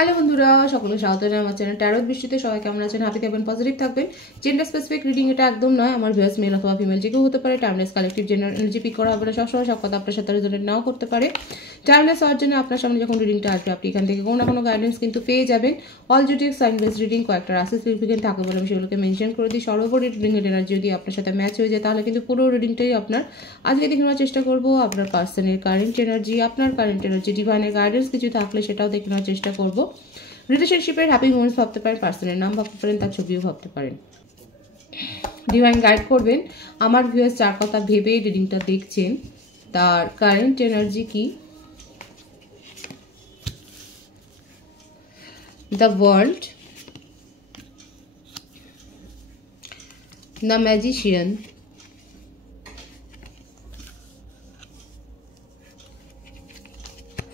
Hello বন্ধুরা, সকলে স্বাগত জানাই আমার চ্যানেল ট্যারোট বৃষ্টিতে। সবাই কেমন আছেন? হ্যাপি থাকবেন, পজিটিভ থাকবেন। জেন্ডার স্পেসিফিক রিডিং এটা একদম নয়। আমার ভিউয়ার্স মেল অথবা ফিমেল যে কেউ হতে পারে। Timeless collective gender energy pick করা হবে না। সবসময় সব কথা আপনার সাথে রেজোনেট নাও করতে পারে। টাইমলেস হওয়ার জন্য আপনার সামনে যখন রিডিংটা আসবে আপনি এখান থেকে কোনো না কোনো গাইডেন্স কিন্তু পেয়ে যাবেন। অল জুডিক সাইন বেস রিডিং কয়েকটা রাশি সিগনিফিকেন্ট থাকে বলে আমি সেগুলোকে মেনশন করে দিই। সর্বোপরি রিডিং এর এনার্জি যদি আপনার সাথে ম্যাচ হয়ে যায় তাহলে কিন্তু পুরো রিডিংটাই আপনার। আজকে দেখে নেওয়ার চেষ্টা করবো আপনার পার্সনের কারেন্ট এনার্জি, আপনার কারেন্ট এনার্জি, ডিভাইনের গাইডেন্স কিছু থাকলে সেটাও দেখে নেওয়ার চেষ্টা করবো। রিলেশনশিপের হ্যাপি মোমেন্টস ভাবতে পারেন, পার্সনের নাম ভাবতে পারেন, তার ছবিও ভাবতে পারেন। ডিভাইন গাইড করবেন। আমার ভিউয়ার্স যার কথা ভেবে রিডিংটা দেখছেন তার কারেন্ট এনার্জি কি? The world, the magician,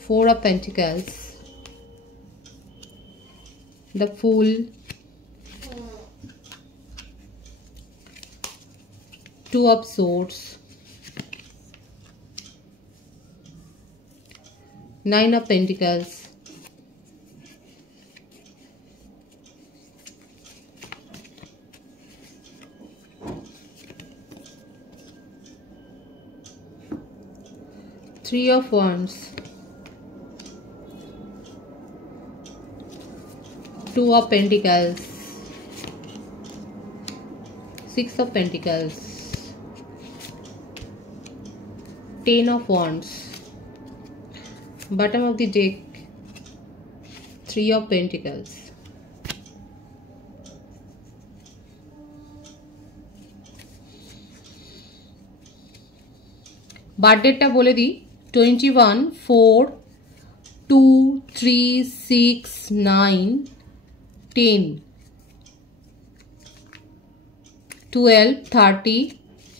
four of pentacles, the Fool, Two of Swords, Nine of Pentacles, Three of Wands, Two of Pentacles, Six of Pentacles, Ten of Wands, bottom of the deck, Three of Pentacles. বার্থডেটা বলে দিই 21, 4, 2, 3, 6, 9, 10, 12, 30,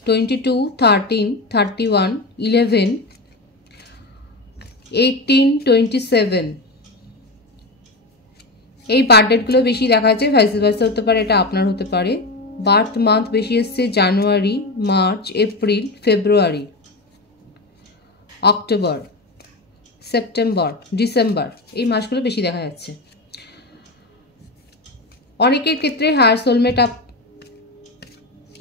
22, 13, 31, 11, 18, 27। এই বার্থডেটগুলো বেশি দেখা যাচ্ছে, vice versa হতে পারে, এটা আপনার হতে পারে। বার্থ মান্থ বেশি এসছে জানুয়ারি, মার্চ, এপ্রিল, ফেব্রুয়ারি, অক্টোবর, সেপ্টেম্বর, ডিসেম্বর, এই মাসগুলো বেশি দেখা যাচ্ছে। অনেকের ক্ষেত্রে হায়ার সোলমেট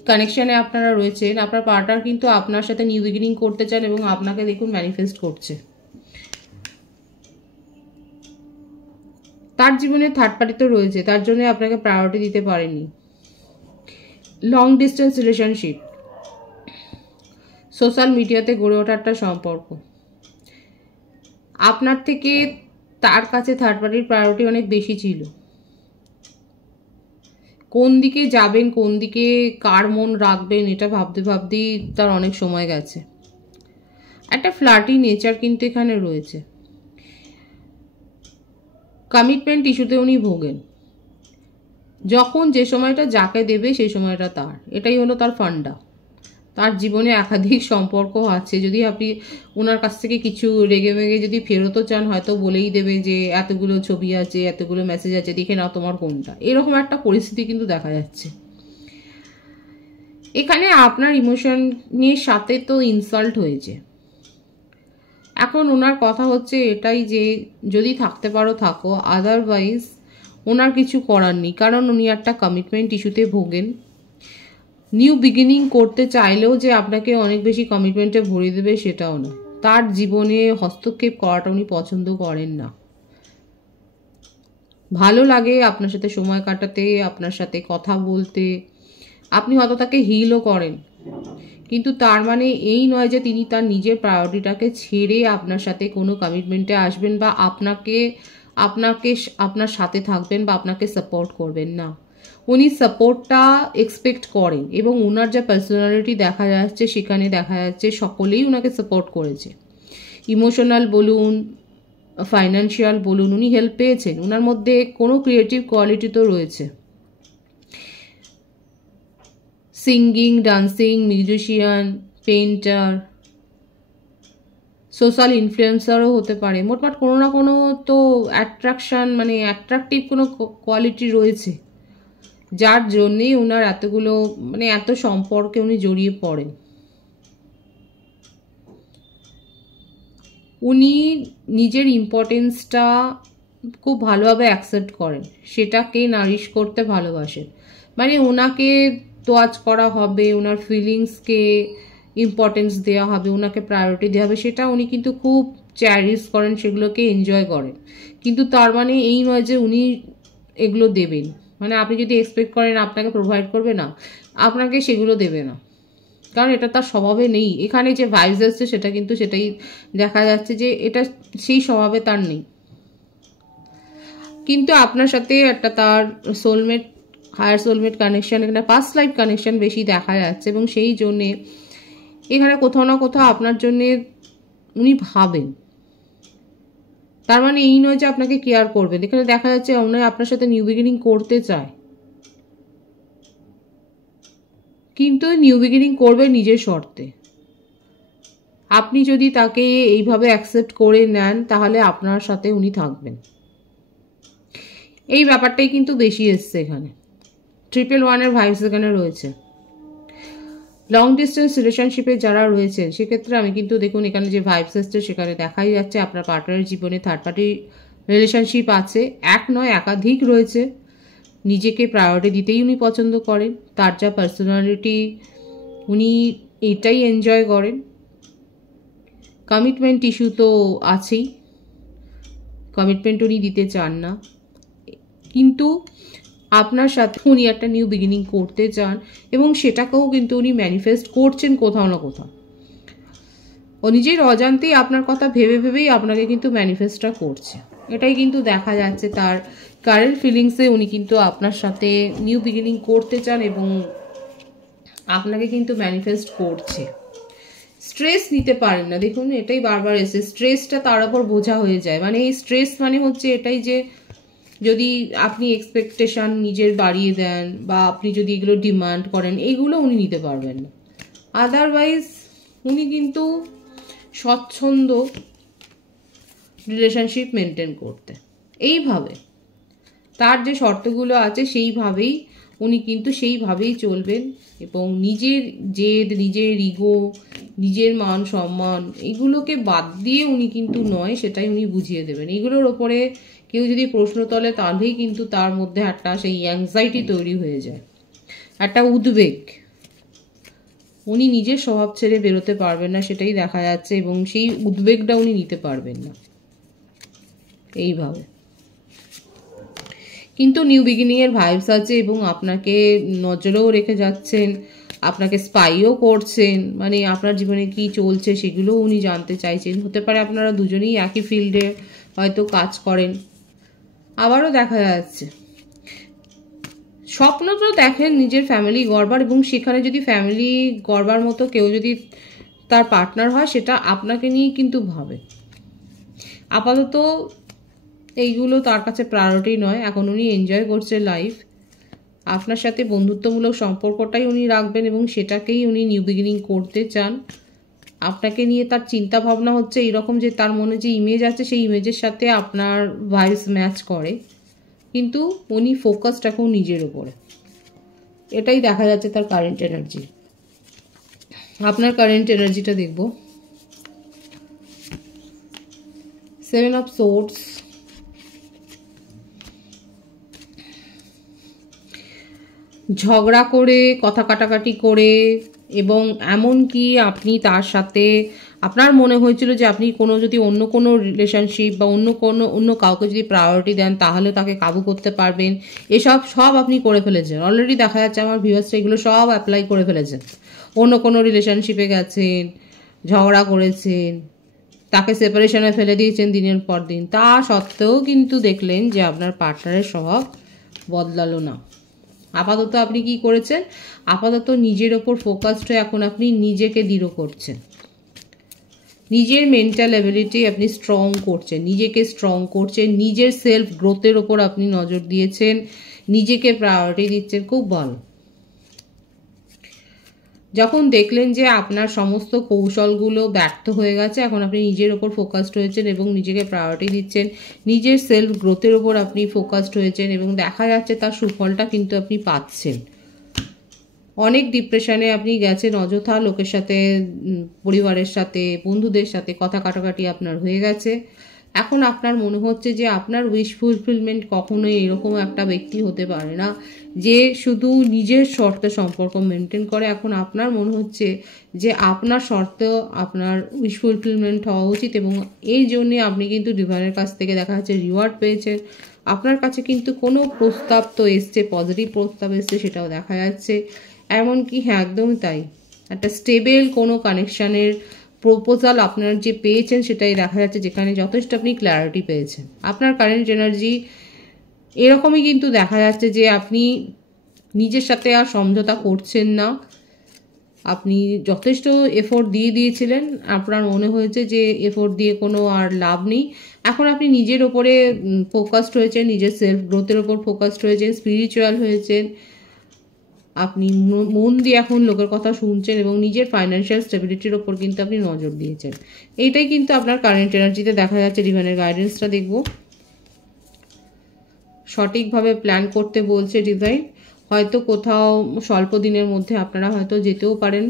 কানেকশনে আপনারা রয়েছেন। আপনার পার্টনার কিন্তু আপনার সাথে নিউ বিগিনিং করতে চান এবং আপনাকে দেখুন ম্যানিফেস্ট করছে। তার জীবনে থার্ড পার্টি তো রয়েছে, তার জন্য আপনাকে প্রায়োরিটি দিতে পারেনি। লং ডিস্টেন্স রিলেশনশিপ, সোশ্যাল মিডিয়াতে গড়ে ওঠা একটা সম্পর্ক। আপনার থেকে তার কাছে থার্ড পার্টির প্রায়োরিটি অনেক বেশি ছিল। কোন দিকে যাবেন, কোন দিকে কার মন রাখবেন, এটা ভাবতে ভাবতেই তার অনেক সময় গেছে। একটা ফ্লার্টি নেচার কিন্তু এখানে রয়েছে। কমিটমেন্ট ইস্যুতে উনি ভোগেন। যখন যে সময়টা যাকে দেবে সেই সময়টা তার, এটাই হলো তার ফান্ডা। তার জীবনে একাধিক সম্পর্ক আছে। যদি আপনি ওনার কাছ থেকে কিছু রেগে মেগে যদি ফেরতও চান, হয়তো বলেই দেবে যে এতগুলো ছবি আছে, এতগুলো মেসেজ আছে, দেখে নাও তোমার কোনটা। এরকম একটা পরিস্থিতি কিন্তু দেখা যাচ্ছে এখানে। আপনার ইমোশনের সাথে তো ইনসাল্ট হয়েছে। এখন ওনার কথা হচ্ছে এটাই যে যদি থাকতে পারো থাকো, আদারওয়াইজ ওনার কিছু করার নেই। কারণ উনি একটা কমিটমেন্ট ইস্যুতে ভোগেন। নিউ বিগিনিং করতে চাইলেও যে আপনাকে অনেক বেশি কমিটমেন্টে ভরিয়ে দেবে সেটাও না। তার জীবনে হস্তক্ষেপ করাটা উনি পছন্দ করেন না। ভালো লাগে আপনার সাথে সময় কাটাতে, আপনার সাথে কথা বলতে, আপনি হয়তো তাকে হিলও করেন, কিন্তু তার মানে এই নয় যে তিনি তার নিজের প্রায়োরিটিটাকে ছেড়ে আপনার সাথে কোনো কমিটমেন্টে আসবেন বা আপনাকে আপনার সাথে থাকবেন বা আপনাকে সাপোর্ট করবেন না। উনি সাপোর্টটা এক্সপেক্ট করেন এবং ওনার যা পার্সোনালিটি দেখা যাচ্ছে সেখানে দেখা যাচ্ছে সকলেই ওনাকে সাপোর্ট করেছে। ইমোশনাল বলুন, ফাইন্যান্সিয়াল বলুন, উনি হেল্প পেয়েছেন। ওনার মধ্যে কোনো ক্রিয়েটিভ কোয়ালিটি তো রয়েছে। Singing, dancing, musician, painter, social ইনফ্লুয়েন্সারও হতে পারে। মোটমাট কোনো না কোনো তো অ্যাট্রাকশন, মানে অ্যাট্রাকটিভ কোনো কোয়ালিটি রয়েছে যার জন্যেই ওনার এতগুলো মানে এত সম্পর্কে উনি জড়িয়ে পড়েন। উনি নিজের ইম্পর্টেন্সটা খুব ভালোভাবে অ্যাকসেপ্ট করেন, সেটাকে নারিশ করতে ভালোবাসেন। মানে ওনাকে তোয়াজ করা হবে, ওনার ফিলিংসকে ইম্পর্টেন্স দেওয়া হবে, ওনাকে প্রায়োরিটি দেওয়া হবে, সেটা উনি কিন্তু খুব চ্যারিশ করেন, সেগুলোকে এনজয় করেন। কিন্তু তার মানে এই নয় যে উনি এগুলো দেবেন। মানে আপনি যদি এক্সপেক্ট করেন আপনাকে প্রোভাইড করবে না, আপনাকে সেগুলো দেবে না, কারণ এটা তার স্বভাবে নেই। এখানে যে ভাইবস আসছে সেটা কিন্তু সেটাই দেখা যাচ্ছে যে এটা সেই স্বভাবে তার নেই। কিন্তু আপনার সাথে একটা তার সোলমেট, হায়ার সোলমেট কানেকশন, এখানে পাস্ট লাইফ কানেকশন বেশি দেখা যাচ্ছে, এবং সেই জন্যে এখানে কোথাও না কোথাও আপনার জন্যে উনি ভাবেন। তার মানে এই নয় যে আপনাকে কেয়ার করবেন। এখানে দেখা যাচ্ছে উনি আপনার সাথে নিউ বিগিনিং করতে চায়, কিন্তু নিউ বিগিনিং করবে নিজের শর্তে। আপনি যদি তাকে এইভাবে অ্যাকসেপ্ট করে নেন তাহলে আপনার সাথে উনি থাকবেন। এই ব্যাপারটাই কিন্তু বেশি এসছে এখানে। 111-এর ভাইবস এখানে রয়েছে। লং ডিস্টেন্স রিলেশনশিপে যারা রয়েছেন সেক্ষেত্রে আমি কিন্তু দেখুন এখানে যে ভাইবস এসছে সেখানে দেখাই যাচ্ছে আপনার পার্টনারের জীবনে থার্ড পার্টি রিলেশনশিপ আছে, এক নয় একাধিক রয়েছে। নিজেকে প্রায়োরিটি দিতেই উনি পছন্দ করেন, তার যা পার্সোনালিটি উনি এটাই এনজয় করেন। কমিটমেন্ট ইস্যু তো আছেই, কমিটমেন্ট উনি দিতে চান না, কিন্তু আপনার সাথে উনি একটা নিউ বিগিনিং করতে চান, এবং সেটাকেও কিন্তু উনি ম্যানিফেস্ট করছেন কোথাও না কোথাও। ও নিজের অজান্তেই আপনার কথা ভেবে ভেবেই আপনাকে কিন্তু ম্যানিফেস্টটা করছে। এটাই কিন্তু দেখা যাচ্ছে তার কারেন্ট ফিলিংসে। উনি কিন্তু আপনার সাথে নিউ বিগিনিং করতে চান এবং আপনাকে কিন্তু ম্যানিফেস্ট করছে। স্ট্রেস নিতে পারেন না, দেখুন এটাই বারবার এসে, স্ট্রেসটা তার উপর বোঝা হয়ে যায়। মানে এই স্ট্রেস মানে হচ্ছে এটাই যে যদি আপনি এক্সপেকটেশন নিজের বাড়িয়ে দেন বা আপনি যদি এগুলো ডিমান্ড করেন, এগুলো উনি নিতে পারবেন না। আদারওয়াইজ উনি কিন্তু স্বচ্ছন্দ রিলেশনশিপ মেনটেন করতে, এইভাবে তার যে শর্তগুলো আছে সেইভাবেই উনি কিন্তু সেইভাবেই চলবেন, এবং নিজের জেদ, নিজের ইগো, নিজের মান সম্মান এগুলোকে বাদ দিয়ে উনি কিন্তু নয়, সেটাই উনি বুঝিয়ে দেবেন। এগুলোর ওপরে কেউ যদি প্রশ্ন তোলে তাহলেই কিন্তু তার মধ্যে একটা সেই অ্যাংজাইটি তৈরি হয়ে যায়, একটা উদ্বেগ। উনি নিজের স্বভাব ছেড়ে বেরোতে পারবেন না, সেটাই দেখা যাচ্ছে, এবং সেই উদ্বেগটা উনি নিতে পারবেন না এইভাবে। কিন্তু নিউ বিগিনিং এর ভাইবস আছে, এবং আপনাকে নজরেও রেখে যাচ্ছেন, আপনাকে স্পাইও করছেন। মানে আপনার জীবনে কি চলছে সেগুলোও উনি জানতে চাইছেন। হতে পারে আপনারা দুজনেই একই ফিল্ডে হয়তো কাজ করেন। আবারও দেখা যাচ্ছে স্বপ্ন তো দেখেন নিজের ফ্যামিলি গড়বার, এবং সেখানে যদি ফ্যামিলি গড়বার মতো কেউ যদি তার পার্টনার হয় সেটা আপনাকে নিয়েই কিন্তু ভাবে। আপাতত এইগুলো তার কাছে প্রায়োরিটি নয়, এখন উনি এনজয় করছে লাইফ। আপনার সাথে বন্ধুত্বমূলক সম্পর্কটাই উনি রাখবেন, এবং সেটাকেই উনি নিউ বিগিনিং করতে চান। আপনাকে নিয়ে তার চিন্তা ভাবনা হচ্ছে এইরকম যে তার মনে যে ইমেজ আছে সেই ইমেজের সাথে আপনার ভাইবস ম্যাচ করে, কিন্তু উনি ফোকাসড এখন নিজের উপরে। এটাই দেখা যাচ্ছে তার কারেন্ট এনার্জি। আপনার কারেন্ট এনার্জিটা দেখব। 7 অফ সোর্ডস, ঝগড়া করে, কথা কাটাকাটি করে, এবং এমনকি আপনি তার সাথে আপনার মনে হয়েছিল যে আপনি কোনো যদি অন্য কোনো রিলেশনশিপ বা অন্য কাউকে যদি প্রায়োরিটি দেন তাহলে তাকে কাবু করতে পারবেন, এসব সব আপনি করে ফেলেছেন অলরেডি। দেখা যাচ্ছে আমার ভিউয়ার্সরা এগুলো সব অ্যাপ্লাই করে ফেলেছেন। অন্য কোনো রিলেশনশিপে গেছেন, ঝগড়া করেছেন, তাকে সেপারেশনে ফেলে দিয়েছেন দিনের পর দিন, তা সত্ত্বেও কিন্তু দেখলেন যে আপনার পার্টনারের স্বভাব বদলালো না। আপাতত আপনি কি করেছেন? আপাতত নিজের ওপর ফোকাসড হয়ে এখন আপনি নিজেকে দৃঢ় করছেন, নিজের মেন্টাল অ্যাবিলিটি আপনি স্ট্রং করছেন, নিজেকে স্ট্রং করছেন, নিজের সেলফ গ্রোথের ওপর আপনি নজর দিয়েছেন, নিজেকে প্রায়োরিটি দিচ্ছেন। খুব ভালো। যখন দেখলেন যে আপনার সমস্ত কৌশলগুলো ব্যর্থ হয়ে গেছে, এখন আপনি নিজের ওপর ফোকাসড হয়েছেন এবং নিজেকে প্রায়োরিটি দিচ্ছেন, নিজের সেলফ গ্রোথের ওপর আপনি ফোকাসড হয়েছেন, এবং দেখা যাচ্ছে তার সুফলটা কিন্তু আপনি পাচ্ছেন। অনেক ডিপ্রেশনে আপনি গেছেন অযথা, লোকের সাথে, পরিবারের সাথে, বন্ধুদের সাথে কথা কাটাকাটি আপনার হয়ে গেছে, এখন আপনার মনে হচ্ছে যে আপনার উইশ ফুলফিলমেন্ট কখনোই এরকম একটা ব্যক্তি হতে পারে না যে শুধু নিজের শর্তে সম্পর্ক মেনটেন করে। এখন আপনার মনে হচ্ছে যে আপনার শর্ত আপনার উইশ ফুলফিলমেন্ট হওয়া উচিত, এবং এই জন্যে আপনি কিন্তু ডিভাইনের কাছ থেকে দেখা যাচ্ছে রিওয়ার্ড পেয়েছেন। আপনার কাছে কিন্তু কোনো প্রস্তাব তো এসছে, পজিটিভ প্রস্তাব এসছে, সেটাও দেখা যাচ্ছে। এমনকি হ্যাঁ, একদমই তাই, একটা স্টেবল কোনো কানেকশানের প্রপোজাল আপনার যে পেয়েছেন সেটাই দেখা যাচ্ছে, যেখানে যথেষ্ট আপনি ক্ল্যারিটি পেয়েছেন। আপনার কারেন্ট এনার্জি এরকমই কিন্তু দেখা যাচ্ছে যে আপনি নিজের সাথে আর সমঝোতা করছেন না। আপনি যথেষ্ট এফোর্ট দিয়ে দিয়েছিলেন, আপনার মনে হয়েছে যে এফোর্ট দিয়ে কোনো আর লাভ নেই। এখন আপনি নিজের ওপরে ফোকাসড হয়েছেন, নিজের সেলফ গ্রোথের ওপর ফোকাসড হয়েছেন, স্পিরিচুয়াল হয়েছেন। আপনি মন দিয়ে এখন লোকের কথা শুনছেন এবং নিজের ফাইন্যান্সিয়াল স্টেবিলিটির ওপর কিন্তু আপনি নজর দিয়েছেন। এইটাই কিন্তু আপনার কারেন্ট এনার্জিতে দেখা যাচ্ছে। ডিভাইনের গাইডেন্সটা দেখব। সঠিকভাবে প্ল্যান করতে বলছে ডিভাইন। হয়তো কোথাও স্বল্প দিনের মধ্যে আপনারা হয়তো যেতেও পারেন,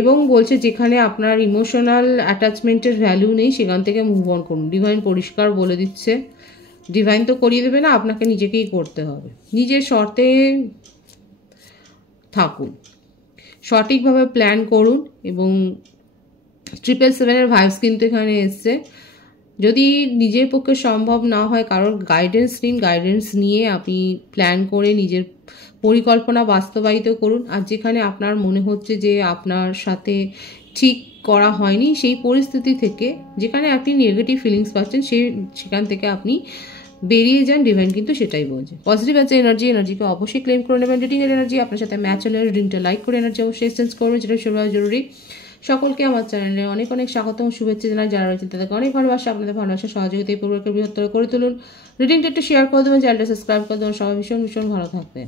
এবং বলছে যেখানে আপনার ইমোশনাল অ্যাটাচমেন্টের ভ্যালু নেই সেখান থেকে মুভ অন করুন। ডিভাইন পরিষ্কার বলে দিচ্ছে, ডিভাইন তো করিয়ে দেবে না, আপনাকে নিজেকেই করতে হবে। নিজের শর্তে থাকুন, সঠিকভাবে প্ল্যান করুন, এবং 777-এর ভাইবস কিন্তু এখানে এসছে। যদি নিজের পক্ষে সম্ভব না হয়, কারোর গাইডেন্স নিন, গাইডেন্স নিয়ে আপনি প্ল্যান করে নিজের পরিকল্পনা বাস্তবায়িত করুন। আর যেখানে আপনার মনে হচ্ছে যে আপনার সাথে ঠিক করা হয়নি, সেই পরিস্থিতি থেকে যেখানে আপনি নেগেটিভ ফিলিংস পাচ্ছেন সেখান থেকে আপনি বেরিয়ে যান। ডিভাইন কিন্তু সেটাই বলছে। পজিটিভ আছে এনার্জিকে অবশ্যই ক্লেম করে নেবেন। রিডিংয়ের এনার্জি আপনার সাথে ম্যাচ হলে রিডিংটা লাইক করে এনার্জি অবশ্যই এক্সচেঞ্জ করবেন, যেটা সবার জরুরি। সকলকে আমার চ্যানেলে অনেক অনেক স্বাগত ও শুভেচ্ছা জানাই। যারা রয়েছেন তাদেরকে অনেক ভালোবাসা, আপনাদের ভালোবাসা সহযোগিতা এই পরিবারকে বৃহত্তর করে তুলুন। রিডিংটা একটু শেয়ার করে দেবেন, চ্যানেলটা সাবস্ক্রাইব করে দেবেন। সবাই ভীষণ ভীষণ ভালো থাকবেন।